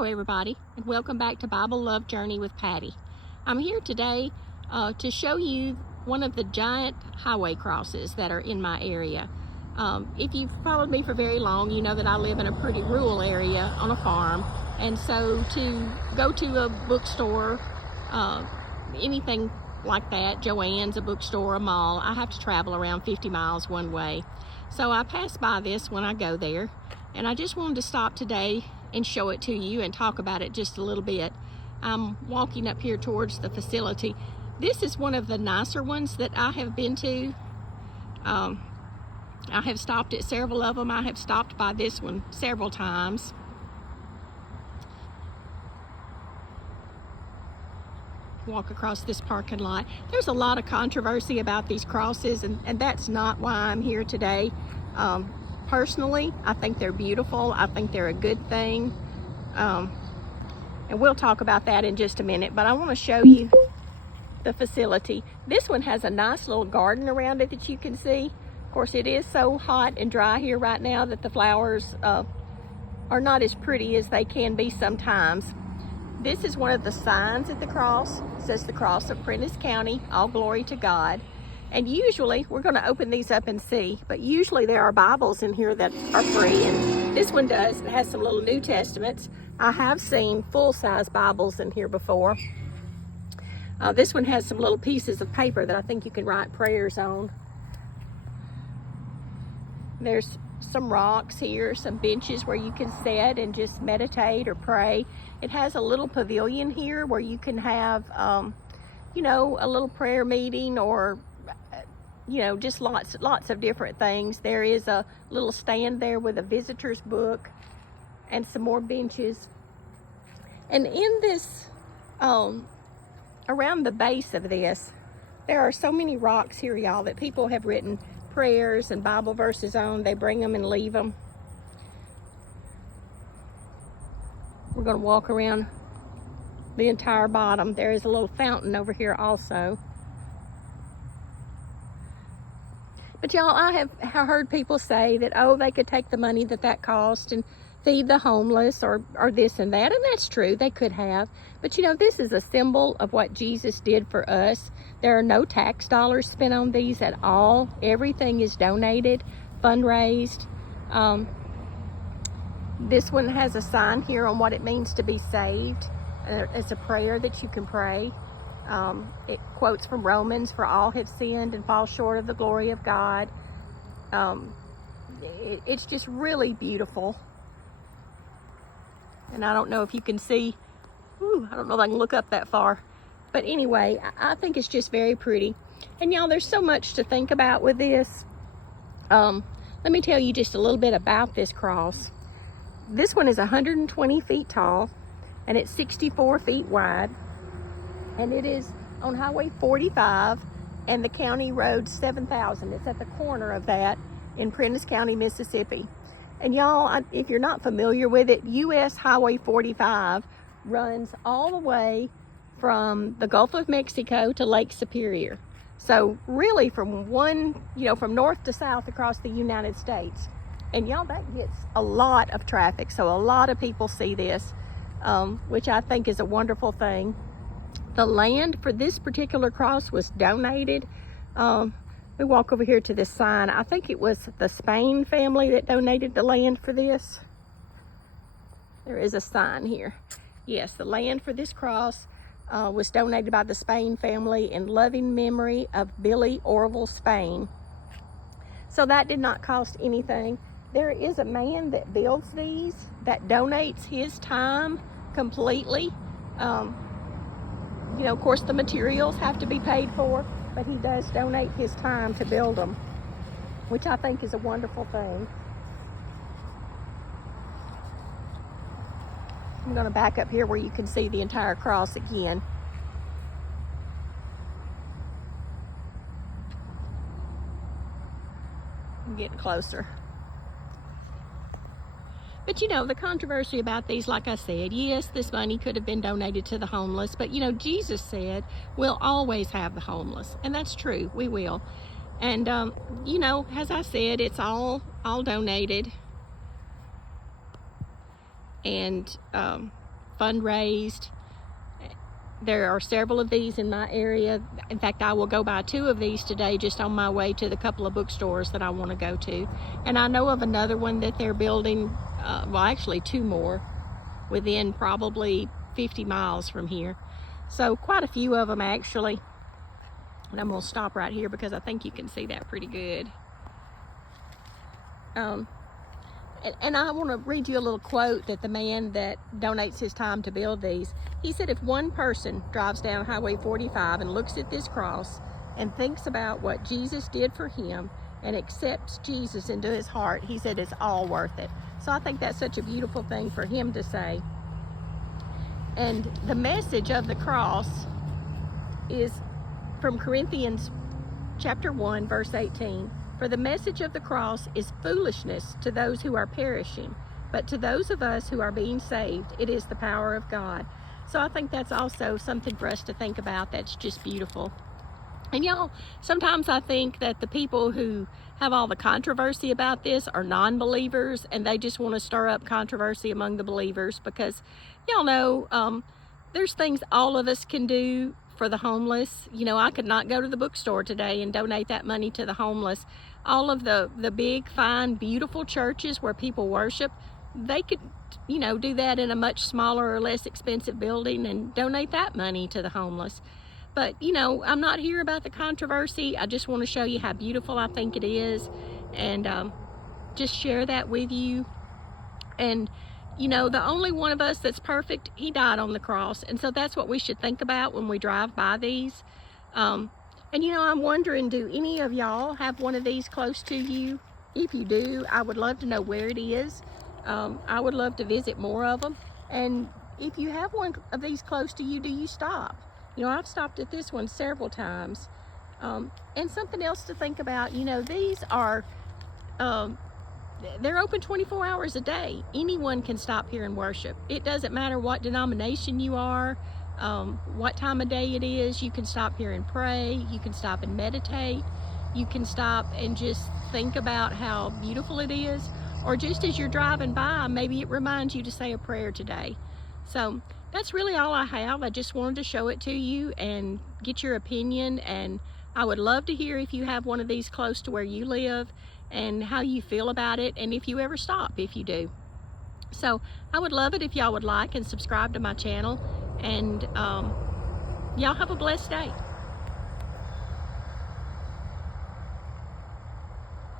Hello everybody, and welcome back to Bible Love Journey with Patty. I'm here today to show you one of the giant highway crosses that are in my area. If you've followed me for very long, you know that I live in a pretty rural area on a farm, and so to go to a bookstore, anything like that, Joann's, a bookstore, a mall, I have to travel around 50 miles one way. So I pass by this when I go there, and I just wanted to stop today and show it to you and talk about it just a little bit. I'm walking up here towards the facility. This is one of the nicer ones that I have been to. I have stopped at several of them. I have stopped by this one several times. Walk across this parking lot. There's a lot of controversy about these crosses, and that's not why I'm here today. Personally, I think they're beautiful. I think they're a good thing. And we'll talk about that in just a minute, but I want to show you the facility. This one has a nice little garden around it that you can see. Of course, it is so hot and dry here right now that the flowers are not as pretty as they can be sometimes. This is one of the signs at the cross. It says the cross of Prentiss County, all glory to God. And usually, we're going to open these up and see, but usually there are Bibles in here that are free, and this one does. It has some little New Testaments. I have seen full-size Bibles in here before. This one has some little pieces of paper that I think you can write prayers on. There's some rocks here, some benches where you can sit and just meditate or pray. It has a little pavilion here where you can have, you know, a little prayer meeting, or you know, just lots of different things. There is a little stand there with a visitor's book and some more benches. And in this, around the base of this, there are so many rocks here, y'all, that people have written prayers and Bible verses on. They bring them and leave them. We're going to walk around the entire bottom. There is a little fountain over here also. But y'all, I have heard people say that, oh, they could take the money that cost and feed the homeless or this and that. And that's true, they could have. But you know, this is a symbol of what Jesus did for us. There are no tax dollars spent on these at all. Everything is donated, fundraised. This one has a sign here on what it means to be saved. It's a prayer that you can pray. It quotes from Romans, for all have sinned and fall short of the glory of God. It's just really beautiful. And I don't know if you can see, I don't know if I can look up that far. But anyway, I think it's just very pretty. And y'all, there's so much to think about with this. Let me tell you just a little bit about this cross. This one is 120 feet tall, and it's 64 feet wide. And it is on Highway 45 and the County Road 7000. It's at the corner of that in Prentiss County, Mississippi. And y'all, if you're not familiar with it, US Highway 45 runs all the way from the Gulf of Mexico to Lake Superior. So really from from north to south across the United States. And y'all, that gets a lot of traffic. So a lot of people see this, which I think is a wonderful thing. The land for this particular cross was donated. We walk over here to this sign. I think it was the Spain family that donated the land for this. There is a sign here. Yes, the land for this cross was donated by the Spain family in loving memory of Billy Orville Spain. So that did not cost anything. There is a man that builds these that donates his time completely. You know, of course, the materials have to be paid for, but he does donate his time to build them, which I think is a wonderful thing. I'm going to back up here where you can see the entire cross again. I'm getting closer. But you know, the controversy about these, like I said, yes, this money could have been donated to the homeless, but you know, Jesus said we'll always have the homeless, and that's true, we will. And you know, as I said, it's all donated. And fundraised. There are several of these in my area. In fact, I will go buy 2 of these today just on my way to the couple of bookstores that I want to go to. And I know of another one that they're building, well, actually 2 more within probably 50 miles from here. So quite a few of them actually. And I'm going to stop right here because I think you can see that pretty good. And I want to read you a little quote that the man that donates his time to build these, he said, if one person drives down Highway 45 and looks at this cross and thinks about what Jesus did for him and accepts Jesus into his heart, he said it's all worth it. So I think that's such a beautiful thing for him to say. And the message of the cross is from Corinthians chapter 1, verse 18. For the message of the cross is foolishness to those who are perishing, but to those of us who are being saved, it is the power of God. So I think that's also something for us to think about. That's just beautiful. And y'all, sometimes I think that the people who have all the controversy about this are non-believers, and they just want to stir up controversy among the believers, because y'all know there's things all of us can do for the homeless. You know, I could not go to the bookstore today and donate that money to the homeless. All of the big, fine, beautiful churches where people worship, they could, you know, do that in a much smaller or less expensive building and donate that money to the homeless. But, you know, I'm not here about the controversy. I just want to show you how beautiful I think it is, and just share that with you. And, you know, the only one of us that's perfect, he died on the cross. And so that's what we should think about when we drive by these. And, you know, I'm wondering, do any of y'all have one of these close to you? If you do, I would love to know where it is. I would love to visit more of them. And if you have one of these close to you, do you stop? You know, I've stopped at this one several times. And something else to think about, you know, these are, they're open 24 hours a day. Anyone can stop here and worship. It doesn't matter what denomination you are, what time of day it is. You can stop here and pray. You can stop and meditate. You can stop and just think about how beautiful it is. Or just as you're driving by, maybe it reminds you to say a prayer today. So that's really all I have. I just wanted to show it to you and get your opinion. And I would love to hear if you have one of these close to where you live and how you feel about it, and if you ever stop, if you do. So I would love it if y'all would like and subscribe to my channel, and y'all have a blessed day.